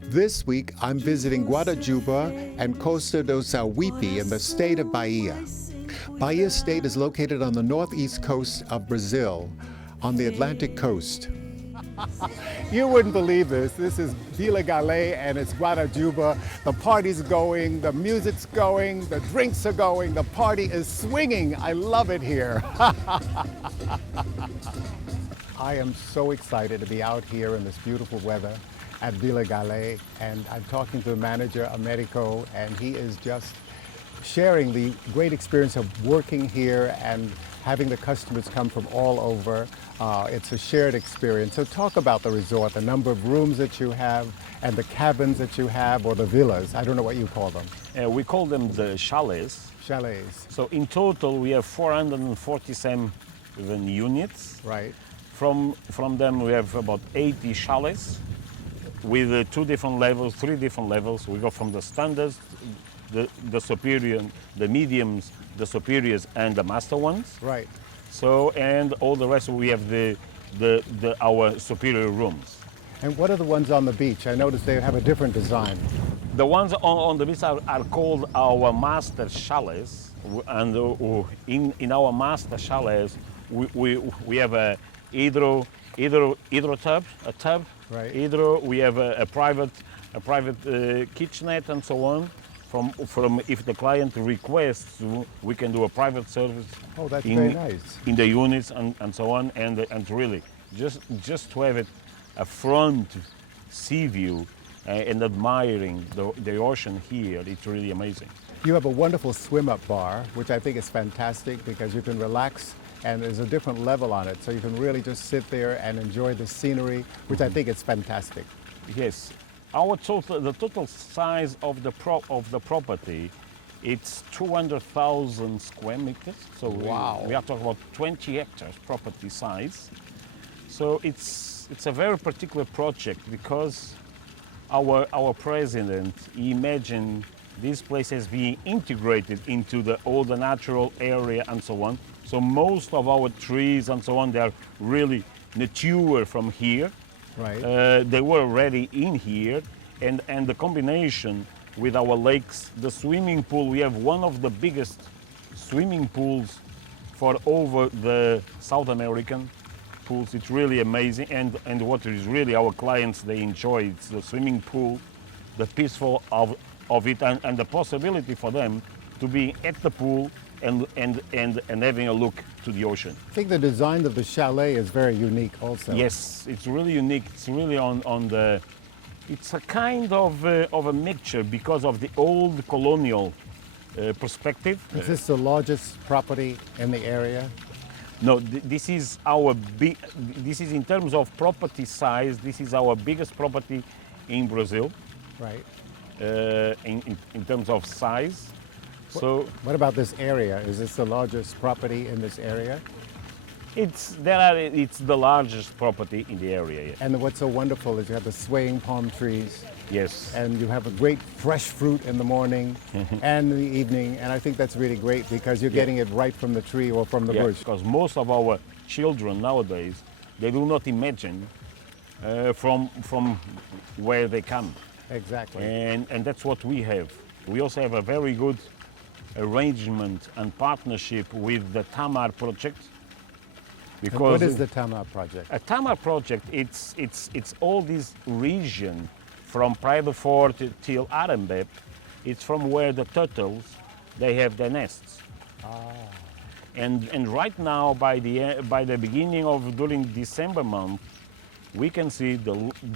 This week, I'm visiting Guarajuba and Costa do Sauipe in the state of Bahia. Bahia State is located on the northeast coast of Brazil, on the Atlantic coast. You wouldn't believe this. This is Vila Gale and it's Guarajuba. The party's going, the music's going, the drinks are going, the party is swinging. I love it here. I am so excited to be out here in this beautiful weather at Vila Gale, and I'm talking to the manager, Americo, and he is just sharing the great experience of working here and having the customers come from all over. It's a shared experience. So talk about the resort, the number of rooms that you have and the cabins that you have, or the villas. I don't know what you call them. We call them the chalets. Chalets. So in total we have 447 units. Right. From them we have about 80 chalets with three different levels. We go from the standards, the superior, the mediums, the superiors, and the master ones. Right. So, and all the rest we have our superior rooms. And what are the ones on the beach? I noticed they have a different design. The ones on the beach are called our master chalets, and in our master chalets we have a hydro tub, Right. We have a private kitchenette and so on. From if the client requests, we can do a private service. Oh, that's very nice. In the units and so on, and really just to have it a front sea view and admiring the ocean here, it's really amazing. You have a wonderful swim-up bar, which I think is fantastic because you can relax and there's a different level on it. So you can really just sit there and enjoy the scenery, which I think is fantastic. Yes. The total size of the property, it's 200,000 square meters. So wow. We are talking about 20 hectares property size. So it's a very particular project because our president imagined this place as being integrated into all the natural area and so on. So most of our trees and so on, they are really mature from here. Right. They were already in here, and the combination with our lakes, the swimming pool, we have one of the biggest swimming pools for over the South American pools. It's really amazing, and what is really our clients, they enjoy it's the swimming pool, the peaceful of it, and the possibility for them to be at the pool and having a look to the ocean. I think the design of the chalet is very unique also. Yes, it's really unique. It's really on the, it's a kind of a mixture because of the old colonial perspective. Is this the largest property in the area? No, this is this is in terms of property size, this is our biggest property in Brazil. Right. In terms of size. So what about this area? Is this the largest property in this area? It's the largest property in the area. Yes. And what's so wonderful is you have the swaying palm trees. Yes. And you have a great fresh fruit in the morning and in the evening. And I think that's really great because you're getting it right from the tree or from the bush. Because most of our children nowadays, they do not imagine from where they come. Exactly. And that's what we have. We also have a very good arrangement and partnership with the Tamar project. Because what is the Tamar project? A Tamar project, it's all this region from Praia do Forte till Arambep. It's from where the turtles, they have their nests. And right now, by the beginning of during December month, we can see the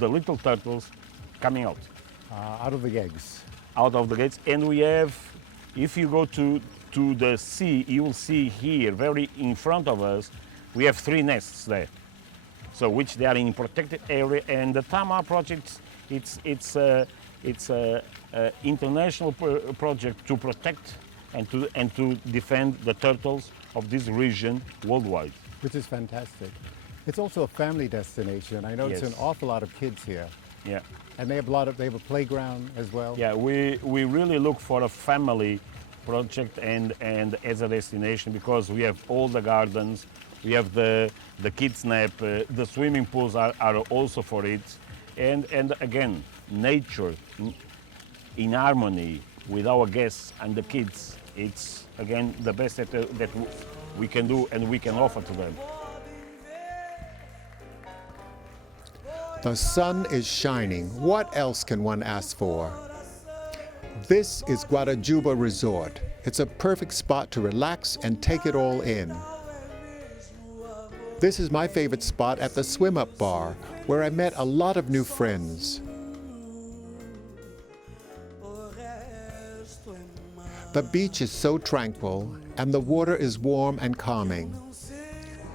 little turtles coming out. Out of the eggs. Out of the gates, and we have, if you go to the sea, you will see here, very in front of us, we have 3 nests there. So which they are in protected area, and the Tamar project, it's a international project to protect and to defend the turtles of this region worldwide. Which is fantastic. It's also a family destination. I know Yes. it's an awful lot of kids here. Yeah. And they have a playground as well. Yeah, we really look for a family project and as a destination because we have all the gardens, we have the kids nap, the swimming pools are also for it, And again, nature in harmony with our guests and the kids. It's again the best that we can do and we can offer to them. The sun is shining. What else can one ask for? This is Guarajuba Resort. It's a perfect spot to relax and take it all in. This is my favorite spot at the swim-up bar, where I met a lot of new friends. The beach is so tranquil, and the water is warm and calming.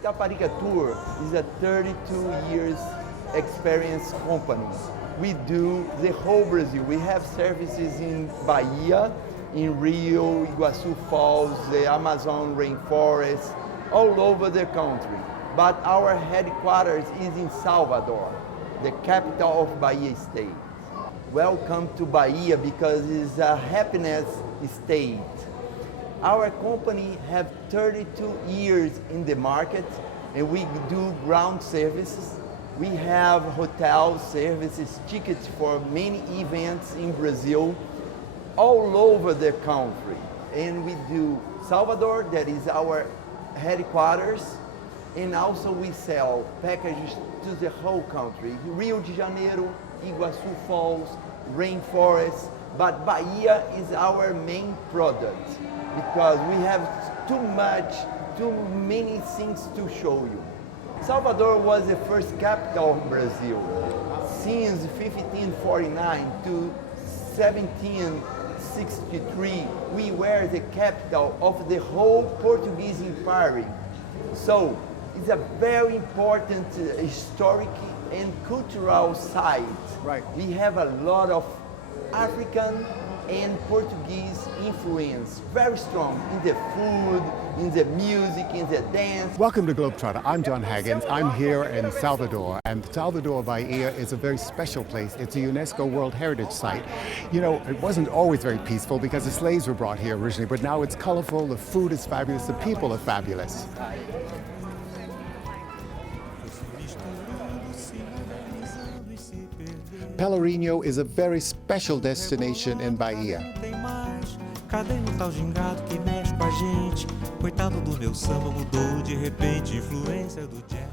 Taparica Tour is a 32 years experience company. We do the whole Brazil. We have services in Bahia, in Rio, Iguaçu Falls, the Amazon rainforest, all over the country. But our headquarters is in Salvador, the capital of Bahia State. Welcome to Bahia because it's a happiness state. Our company have 32 years in the market and we do ground services. We have hotel services, tickets for many events in Brazil, all over the country. And we do Salvador, that is our headquarters, and also we sell packages to the whole country. Rio de Janeiro, Iguaçu Falls, rainforest, but Bahia is our main product because we have too many things to show you. Salvador was the first capital of Brazil. Since 1549 to 1763, we were the capital of the whole Portuguese Empire. So it's a very important historic and cultural site. Right. We have a lot of African and Portuguese influence, very strong in the food, in the music, in the dance. Welcome to GlobeTrotter. I'm Jon Haggins. I'm here in Salvador, and Salvador Bahia is a very special place. It's a UNESCO World Heritage Site. You know, it wasn't always very peaceful because the slaves were brought here originally, but now it's colorful, the food is fabulous, the people are fabulous. Pelourinho is a very special destination in Bahia. Cadê o tal gingado que mexe com a gente? Coitado do meu samba, mudou de repente, influência do jazz.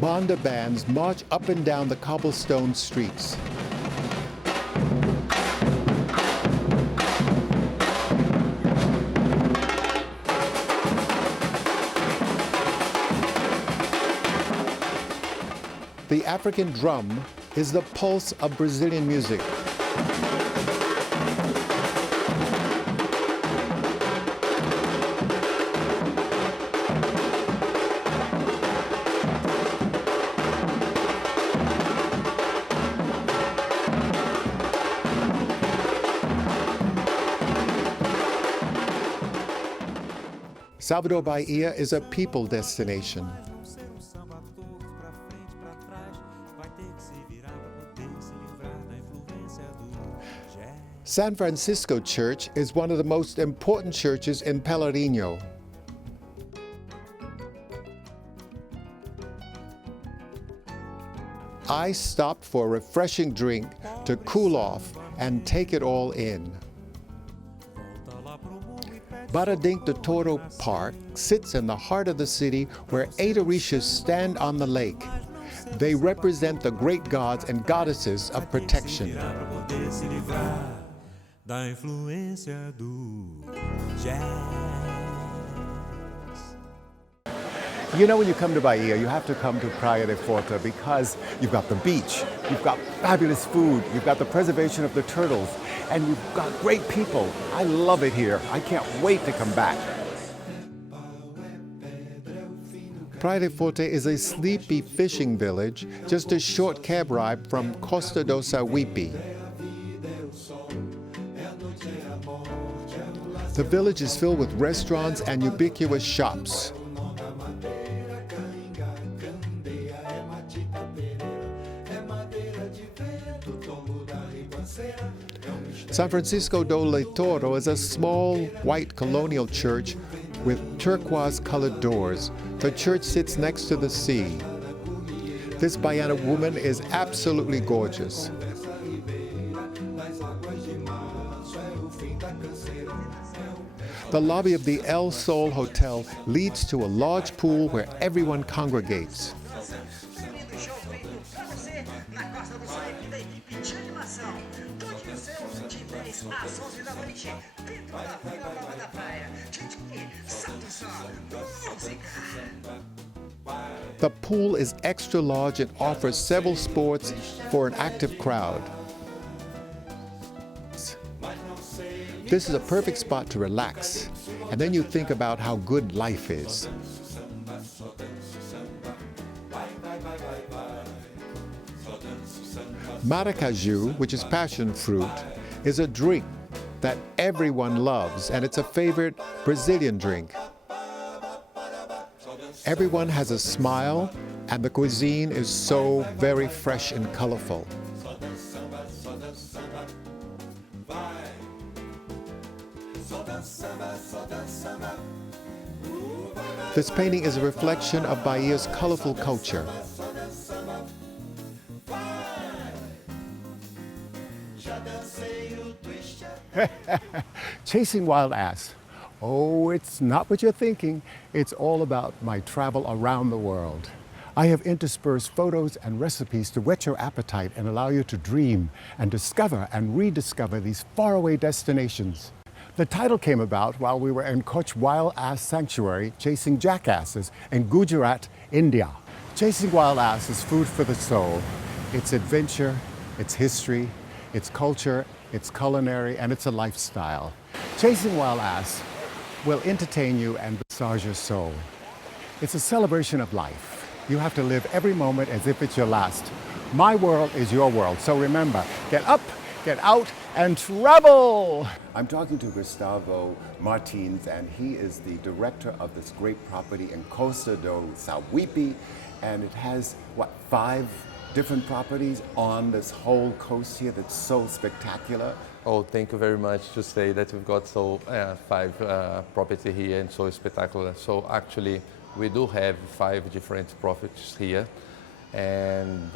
Banda bands march up and down the cobblestone streets. The African drum is the pulse of Brazilian music. Salvador Bahia is a people destination. San Francisco Church is one of the most important churches in Pelourinho. I stopped for a refreshing drink to cool off and take it all in. Baradink de Toro Park sits in the heart of the city where 8 orishas stand on the lake. They represent the great gods and goddesses of protection. Da influência do jazz. You know, when you come to Bahia, you have to come to Praia de Forte because you've got the beach, you've got fabulous food, you've got the preservation of the turtles, and you've got great people. I love it here. I can't wait to come back. Praia de Forte is a sleepy fishing village, just a short cab ride from Costa do Sauipe. The village is filled with restaurants and ubiquitous shops. San Francisco do Leitoro is a small white colonial church with turquoise-colored doors. The church sits next to the sea. This Baiana woman is absolutely gorgeous. The lobby of the El Sol Hotel leads to a large pool where everyone congregates. The pool is extra large and offers several sports for an active crowd. This is a perfect spot to relax, and then you think about how good life is. Maracaju, which is passion fruit, is a drink that everyone loves, and it's a favorite Brazilian drink. Everyone has a smile, and the cuisine is so very fresh and colorful. This painting is a reflection of Bahia's colorful culture. Chasing wild ass. Oh, it's not what you're thinking. It's all about my travel around the world. I have interspersed photos and recipes to whet your appetite and allow you to dream and discover and rediscover these faraway destinations. The title came about while we were in Kutch Wild Ass Sanctuary chasing jackasses in Gujarat, India. Chasing wild ass is food for the soul. It's adventure, it's history, it's culture, it's culinary, and it's a lifestyle. Chasing wild ass will entertain you and massage your soul. It's a celebration of life. You have to live every moment as if it's your last. My world is your world, so remember, get up, get out, and travel! I'm talking to Gustavo Martins, and he is the director of this great property in Costa do Sauipe, and it has, 5 different properties on this whole coast here that's so spectacular? Oh, thank you very much to say that we've got 5 property here and so spectacular. So actually, we do have 5 different properties here, and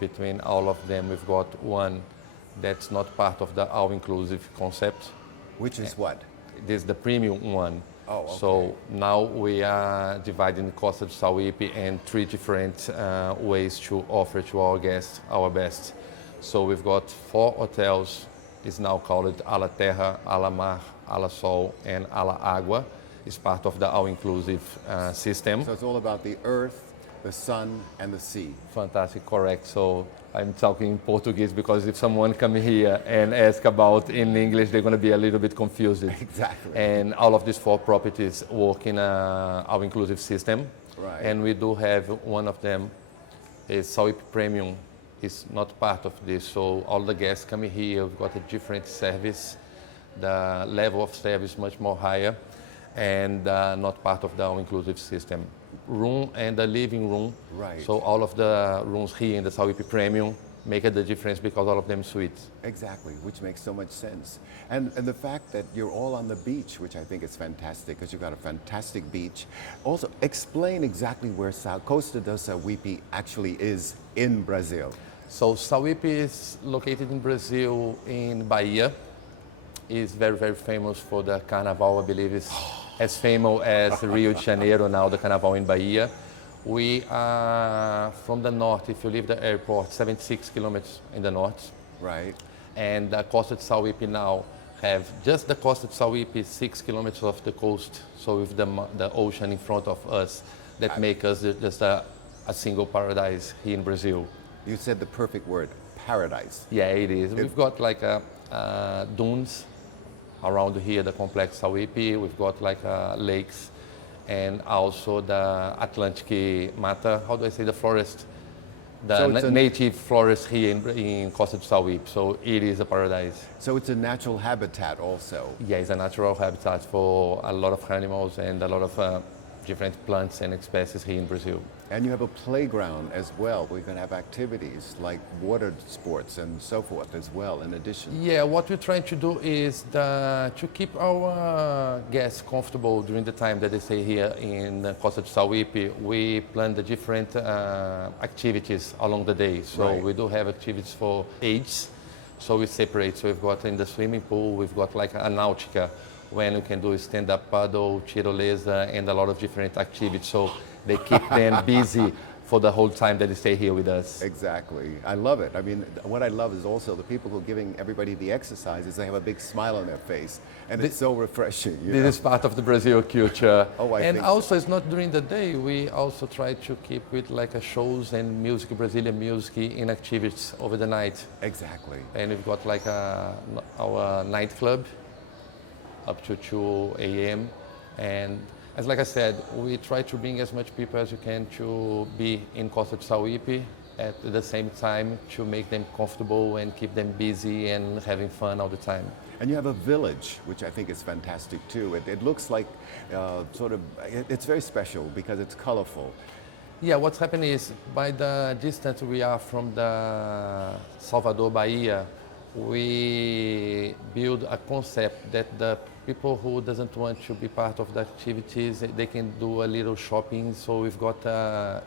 between all of them, we've got one that's not part of the all-inclusive concept. Which is what? This is the premium one. Oh, okay. So now we are dividing Costa do Sauipe in 3 different ways to offer to our guests our best. So we've got 4 hotels. It's now called A la Terra, A la Mar, A la Sol, and A la Agua. It's part of the all-inclusive system. So it's all about the earth, the sun, and the sea. Fantastic, correct. So I'm talking in Portuguese because if someone come here and ask about in English, they're going to be a little bit confused. Exactly. And all of these 4 properties work in our inclusive system. Right. And we do have one of them is Sauipe Premium. It's not part of this. So all the guests coming here, we've got a different service. The level of service is much more higher and not part of the all-inclusive system. Room and the living room. Right. So all of the rooms here in the Sauipe Premium make the difference because all of them suites. Exactly, which makes so much sense. And the fact that you're all on the beach, which I think is fantastic, because you've got a fantastic beach. Also, explain exactly where Costa do Sauipe actually is in Brazil. So Sauipe is located in Brazil, in Bahia. It's very, very famous for the Carnival, I believe it's as famous as Rio de Janeiro now, the Carnival in Bahia. We are from the north, if you leave the airport, 76 kilometers in the north. Right. And the Costa do Sauipe now have, just the Costa do Sauipe is 6 kilometers off the coast. So with the ocean in front of us, that make us just a single paradise here in Brazil. You said the perfect word, paradise. Yeah, it is. We've got like dunes around here, the complex Sauipe. We've got like lakes and also the Atlantic Mata, how do I say, the forest, the native forest here in Costa do Sauipe. So it is a paradise. So it's a natural habitat also. Yeah, it's a natural habitat for a lot of animals and a lot of different plants and species here in Brazil. And you have a playground as well. We're going to have activities like water sports and so forth as well in addition. Yeah, what we're trying to do is to keep our guests comfortable during the time that they stay here in Costa de Sauipe. We plan the different activities along the day. So Right. we do have activities for age. So we separate. So we've got in the swimming pool, we've got like a náutica when you can do stand-up paddle, tirolesa, and a lot of different activities. So they keep them busy for the whole time that they stay here with us. Exactly. I love it. I mean, what I love is also the people who are giving everybody the exercises, they have a big smile on their face. And it's so refreshing. You know? This is part of the Brazil culture. Oh, I and think also, it's not during the day. We also try to keep with like a shows and music, Brazilian music in activities over the night. Exactly. And we've got like our nightclub up to 2 a.m. And as like I said, we try to bring as much people as you can to be in Costa de Sauipe at the same time to make them comfortable and keep them busy and having fun all the time. And you have a village, which I think is fantastic too. It looks like it's very special because it's colorful. Yeah, what's happening is by the distance we are from the Salvador Bahia, we build a concept that the people who doesn't want to be part of the activities, they can do a little shopping. So we've got a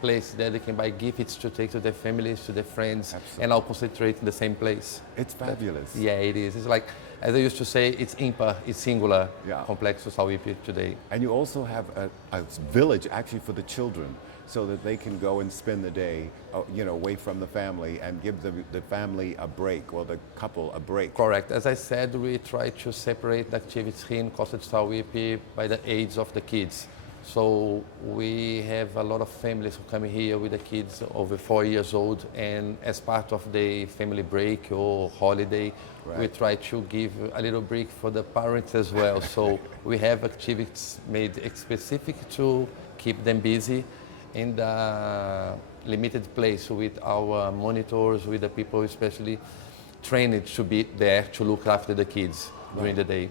place that they can buy gifts to take to their families, to their friends, Absolutely. and all concentrate in the same place. It's fabulous. Yeah, it is. It's like, as I used to say, it's impar, it's singular, Yeah. Complexo Sauipe today. And you also have a village actually for the children so that they can go and spend the day, away from the family and give the family a break or the couple a break. Correct. As I said, we try to separate the activities here in Costa de Sauipe by the age of the kids. So we have a lot of families who come here with the kids over 4 years old, and as part of the family break or holiday, we Right. try to give a little break for the parents as well. So we have activities made specific to keep them busy in the limited place with our monitors, with the people especially trained to be there to look after the kids during the day.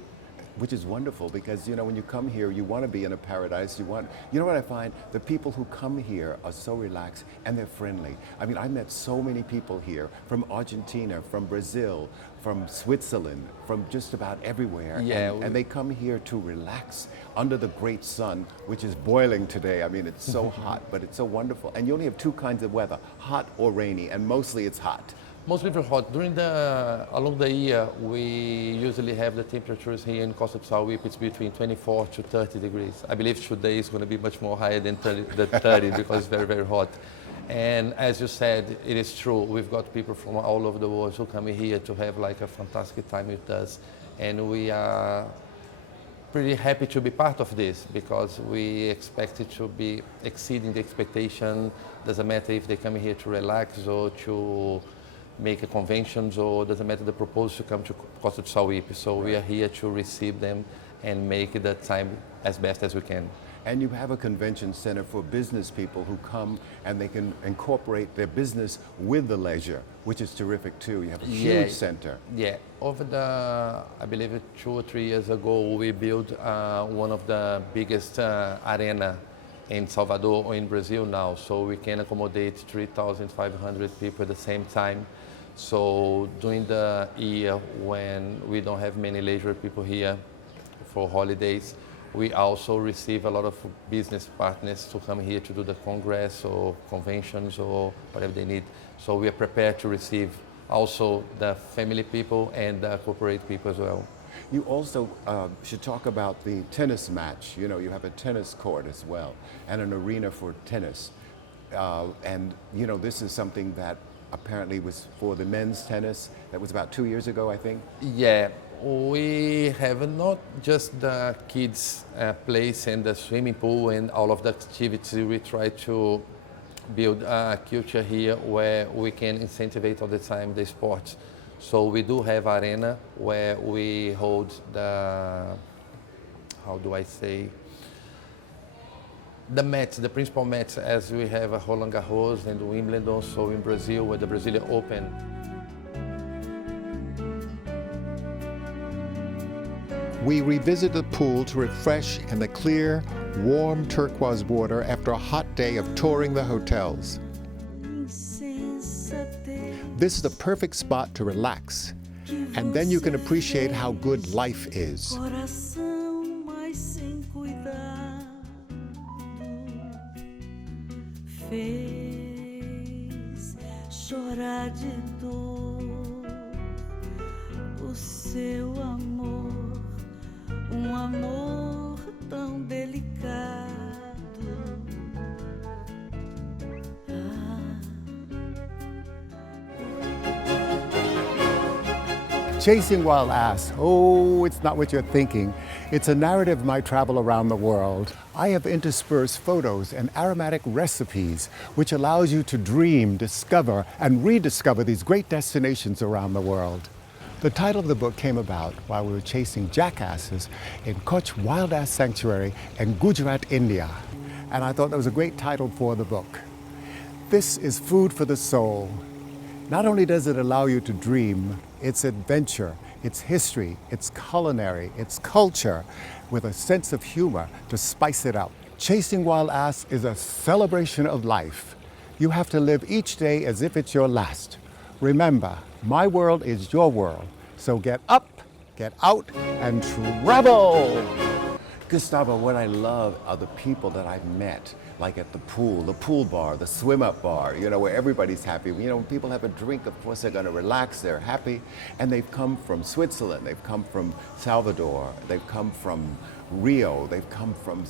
Which is wonderful because, when you come here, you want to be in a paradise. You know what I find? The people who come here are so relaxed and they're friendly. I mean, I met so many people here from Argentina, from Brazil, from Switzerland, from just about everywhere. Yeah, And they come here to relax under the great sun, which is boiling today. I mean, it's so hot, but it's so wonderful. And you only have two kinds of weather, hot or rainy, and mostly it's hot. Mostly very hot. Along the year, we usually have the temperatures here in Costa de Sauipe, it's between 24 to 30 degrees. I believe today is going to be much more higher than 30 because it's very, very hot. And as you said, it is true. We've got people from all over the world who come here to have like a fantastic time with us. And we are pretty happy to be part of this because we expect it to be exceeding the expectation. Doesn't matter if they come here to relax or to make a conventions, or doesn't matter the proposal to come to Costa de Sauipe. So we are here to receive them and make the time as best as we can. And you have a convention center for business people who come and they can incorporate their business with the leisure, which is terrific too. You have a huge center. Yeah, I believe 2 or 3 years ago, we built one of the biggest arena in Salvador or in Brazil now. So we can accommodate 3,500 people at the same time. So during the year when we don't have many leisure people here for holidays, we also receive a lot of business partners to come here to do the congress or conventions or whatever they need. So we are prepared to receive also the family people and the corporate people as well. You also should talk about the tennis match. You have a tennis court as well and an arena for tennis. This is something that apparently was for the men's tennis. That was about 2 years ago, I think. Yeah, we have not just the kids' place and the swimming pool and all of the activities. We try to build a culture here where we can incentivize all the time the sports. So we do have arena where we hold the match, the principal match, as we have a Roland Garros and Wimbledon, so in Brazil with the Brazilian Open. We revisit the pool to refresh in the clear, warm turquoise water after a hot day of touring the hotels. This is the perfect spot to relax, and then you can appreciate how good life is. Fez chorar de dor o seu amor, amor tão delicado. Chasing Wild Ass, oh, it's not what you're thinking. It's a narrative of my travel around the world. I have interspersed photos and aromatic recipes, which allows you to dream, discover, and rediscover these great destinations around the world. The title of the book came about while we were chasing jackasses in Kutch Wild Ass Sanctuary in Gujarat, India. And I thought that was a great title for the book. This is food for the soul. Not only does it allow you to dream, it's adventure, it's history, it's culinary, it's culture, with a sense of humor to spice it up. Chasing Wild Ass is a celebration of life. You have to live each day as if it's your last. Remember, my world is your world, so get up, get out, and travel! Gustavo, what I love are the people that I've met, like at the pool bar, the swim-up bar, you know, where everybody's happy. You know, when people have a drink, of course they're gonna relax, they're happy. And they've come from Switzerland, they've come from Salvador, they've come from Rio, they've come from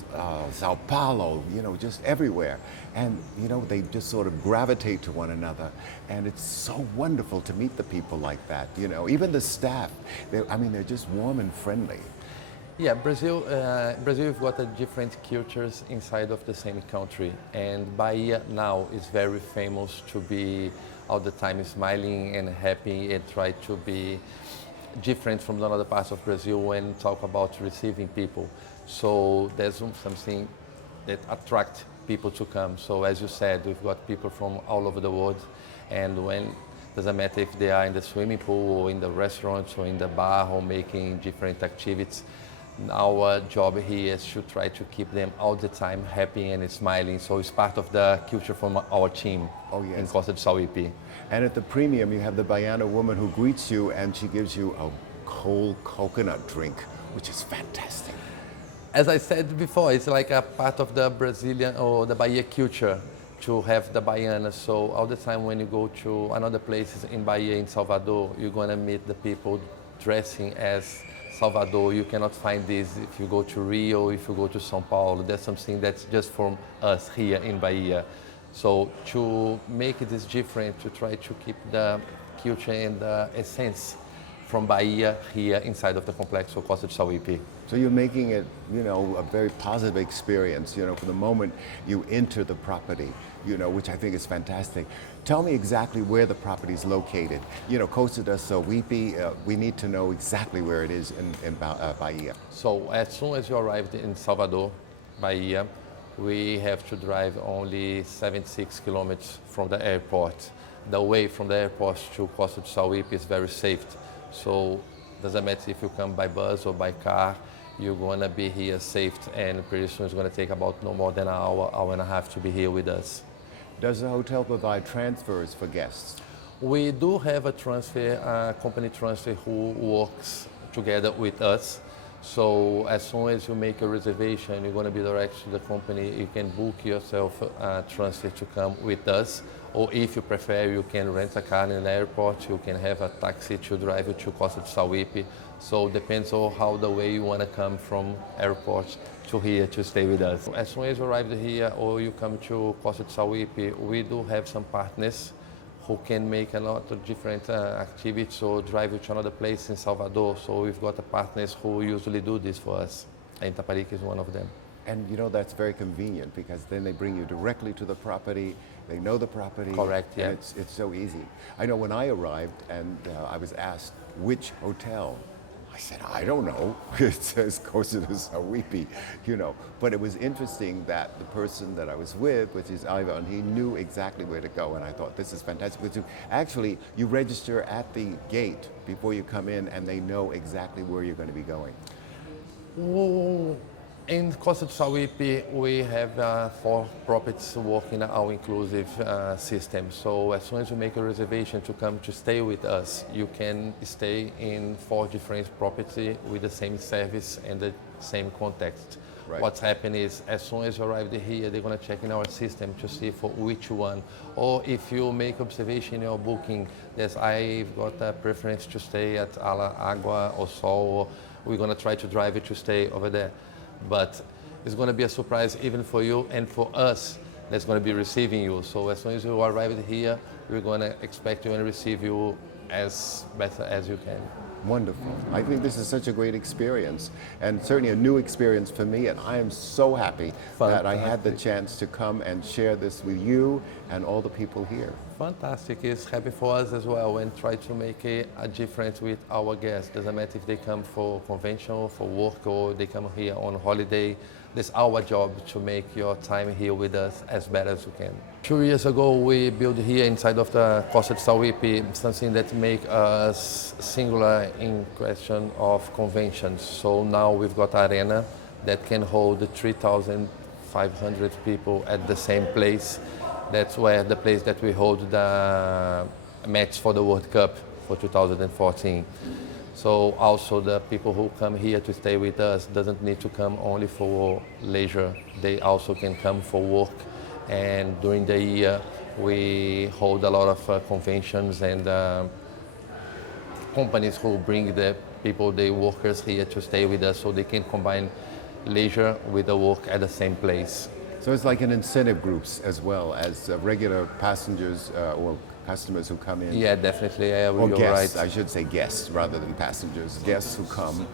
Sao Paulo, you know, just everywhere. And, you know, they just sort of gravitate to one another. And it's so wonderful to meet the people like that, you know. Even the staff, they're just warm and friendly. Yeah, Brazil, we've got different cultures inside of the same country, and Bahia now is very famous to be all the time smiling and happy and try to be different from the other parts of Brazil when talk about receiving people. So there's something that attracts people to come. So as you said, we've got people from all over the world, and when doesn't matter if they are in the swimming pool or in the restaurants or in the bar or making different activities. Our job here is to try to keep them all the time happy and smiling. So it's part of the culture from our team in Costa de Sauipe. And at the premium, you have the Baiana woman who greets you and she gives you a cold coconut drink, which is fantastic. As I said before, it's like a part of the Brazilian or the Bahia culture to have the Baiana. So all the time when you go to another places in Bahia, in Salvador, you're gonna meet the people dressing as Salvador. You cannot find this if you go to Rio, if you go to São Paulo. That's something that's just from us here in Bahia. So to make this different, to try to keep the culture and the essence from Bahia here inside of the complex of Costa de Sauipe. So you're making it, you know, a very positive experience, you know, from the moment you enter the property, you know, which I think is fantastic. Tell me exactly where the property is located. You know, Costa de Sauipe, we need to know exactly where it is in Bahia. So as soon as you arrived in Salvador, Bahia, we have to drive only 76 kilometers from the airport. The way from the airport to Costa de Sauipe is very safe. So doesn't matter if you come by bus or by car, you're gonna be here safe, and pretty soon it's gonna take about no more than an hour and a half to be here with us. Does the hotel provide transfers for guests? We do have a transfer, company transfer who works together with us. So as soon as you make a reservation, you're gonna be direct to the company. You can book yourself a transfer to come with us. Or if you prefer, you can rent a car in the airport, you can have a taxi to drive you to Costa de Sauipe. So it depends on how the way you want to come from airport to here to stay with us. As soon as you arrive here or you come to Costa de Sauipe, we do have some partners who can make a lot of different activities or drive you to another place in Salvador. So we've got partners who usually do this for us, and Taparica is one of them. And you know, that's very convenient because then they bring you directly to the property. They know the property. Correct, yeah. And it's so easy. I know when I arrived and I was asked which hotel, I said, I don't know. It says Costa de Sauipe, you know. But it was interesting that the person that I was with, which is Ivan, he knew exactly where to go. And I thought, this is fantastic. But actually, you register at the gate before you come in and they know exactly where you're going to be going. In Costa do Sauipe, we have 4 properties working our inclusive system. So as soon as you make a reservation to come to stay with us, you can stay in 4 different properties with the same service and the same context. Right. What's happening is, as soon as you arrive here, they're going to check in our system to see for which one. Or if you make observation in your booking, that I've got a preference to stay at Ala Agua or Sol, we're going to try to drive you to stay over there. But it's going to be a surprise even for you and for us that's going to be receiving you. So as soon as you arrive here, we're going to expect you and receive you as better as you can. Wonderful. I think this is such a great experience, and certainly a new experience for me, and I am so happy that I had the chance to come and share this with you and all the people here. Fantastic. It's happy for us as well, and try to make a difference with our guests. Doesn't matter if they come for convention, for work, or they come here on holiday. It's our job to make your time here with us as better as we can. 2 years ago, we built here inside of the Costa do Sauipe something that make us singular in question of conventions. So now we've got arena that can hold 3,500 people at the same place. That's where the place that we hold the match for the World Cup for 2014. So also the people who come here to stay with us doesn't need to come only for leisure. They also can come for work. And during the year, we hold a lot of conventions and companies who bring the people, the workers here to stay with us so they can combine leisure with the work at the same place. So it's like an incentive groups as well as regular passengers or customers who come in. Yeah, definitely. Yeah, or you're guests, right. I should say guests rather than passengers. Guests who come.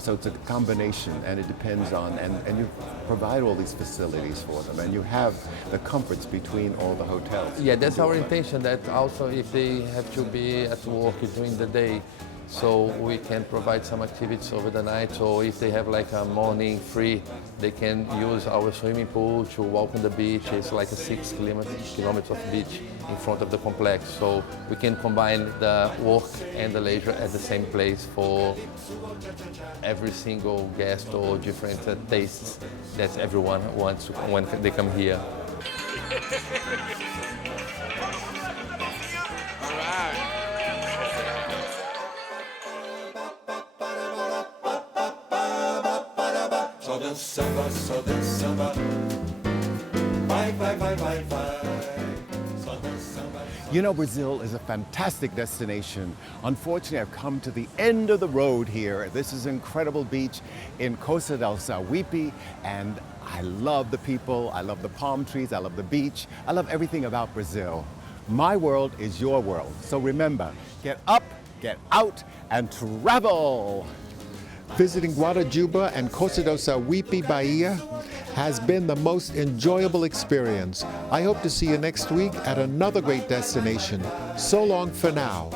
So it's a combination, and it depends on, and you provide all these facilities for them, and you have the comforts between all the hotels. Yeah, that's our intention, that also if they have to be at work during the day, so we can provide some activities over the night, or if they have like a morning free, they can use our swimming pool to walk on the beach. It's like a 6 kilometers of beach in front of the complex, so we can combine the work and the leisure at the same place for every single guest or different tastes that everyone wants when they come here. Só dança samba, vai, vai, vai, vai, vai. Só dança samba. You know, Brazil is a fantastic destination. Unfortunately, I've come to the end of the road here. This is an incredible beach in Costa do Sauipe, and I love the people, I love the palm trees, I love the beach, I love everything about Brazil. My world is your world. So remember, get up, get out, and travel. Visiting Guarajuba and Costa do Sauipe, Bahia has been the most enjoyable experience. I hope to see you next week at another great destination. So long for now.